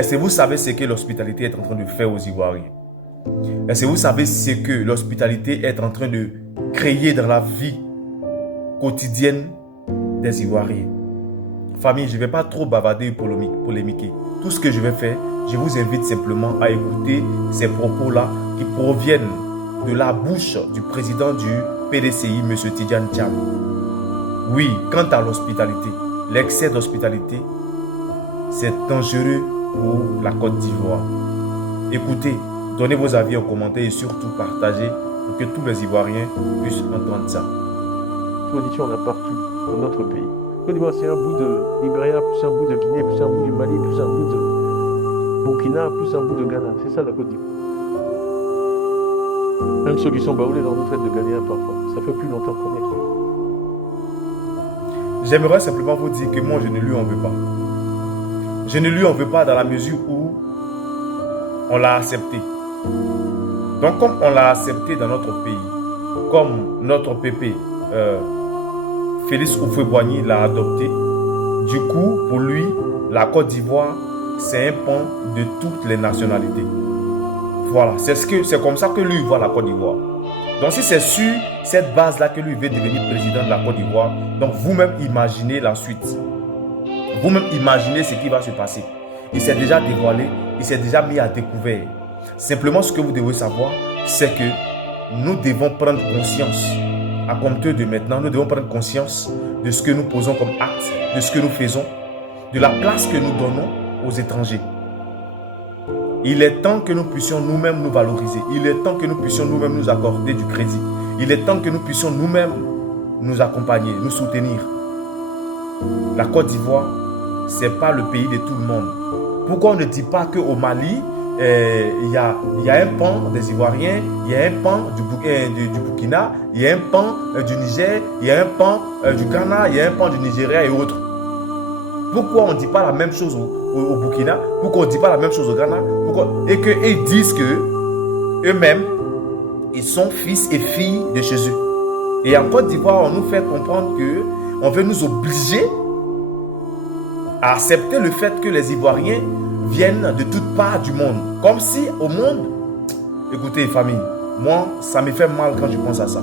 Est-ce que vous savez ce que l'hospitalité est en train de faire aux Ivoiriens? Est-ce que vous savez ce que l'hospitalité est en train de créer dans la vie quotidienne des Ivoiriens? Famille, je ne vais pas trop bavarder et polémiquer. Tout ce que je vais faire, je vous invite simplement à écouter ces propos-là qui proviennent de la bouche du président du PDCI, M. Tidjane Thiam. Oui, quant à l'hospitalité, l'excès d'hospitalité, c'est dangereux pour la Côte d'Ivoire. Écoutez, donnez vos avis en commentaire et surtout partagez pour que tous les Ivoiriens puissent entendre ça. Tradition, on a partout dans notre pays. Côte d'Ivoire, c'est un bout de Libéria, plus un bout de Guinée, plus un bout du Mali, plus un bout de Burkina, plus un bout de Ghana. C'est ça la Côte d'Ivoire. Même ceux qui sont baoulés dans nous traitent de Ghanéens parfois. Ça fait plus longtemps qu'on est. J'aimerais simplement vous dire que moi, je ne lui en veux pas. Je ne lui en veux pas dans la mesure où on l'a accepté. Donc, comme on l'a accepté dans notre pays, comme notre pépé, Félix Houphouët-Boigny l'a adopté, du coup, pour lui, la Côte d'Ivoire, c'est un pan de toutes les nationalités. Voilà, c'est comme ça que lui voit la Côte d'Ivoire. Donc, si c'est sur cette base-là que lui veut devenir président de la Côte d'Ivoire, donc vous-même imaginez la suite. Vous-même imaginez ce qui va se passer. Il s'est déjà dévoilé, il s'est déjà mis à découvert. Simplement, ce que vous devez savoir, c'est que nous devons prendre conscience. À compter de maintenant, nous devons prendre conscience de ce que nous posons comme acte, de ce que nous faisons, de la place que nous donnons aux étrangers. Il est temps que nous puissions nous-mêmes nous valoriser. Il est temps que nous puissions nous-mêmes nous accorder du crédit. Il est temps que nous puissions nous-mêmes nous accompagner, nous soutenir. La Côte d'Ivoire, ce n'est pas le pays de tout le monde. Pourquoi on ne dit pas qu'au Mali, il y a un pan des Ivoiriens, il y a un pan du Burkina, il y a un pan du Niger, il y a un pan du Ghana, il y a un pan du Nigeria et autres. Pourquoi on ne dit pas la même chose au Burkina? Pourquoi on ne dit pas la même chose au Ghana? Et qu'ils disent que eux-mêmes, ils sont fils et filles de chez eux. Et en Côte d'Ivoire, on nous fait comprendre qu'on veut nous obliger à accepter le fait que les Ivoiriens viennent de toutes parts du monde. Comme si au monde, écoutez famille, moi ça me fait mal quand je pense à ça.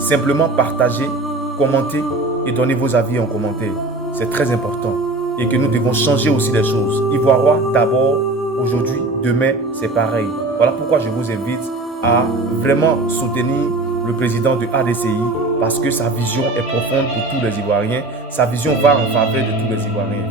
Simplement partagez, commentez et donnez vos avis en commentaire. C'est très important et que nous devons changer aussi les choses. Ivoirois d'abord, aujourd'hui, demain c'est pareil. Voilà pourquoi je vous invite à vraiment soutenir le président de ADCI parce que sa vision est profonde pour tous les Ivoiriens. Sa vision va en faveur de tous les Ivoiriens.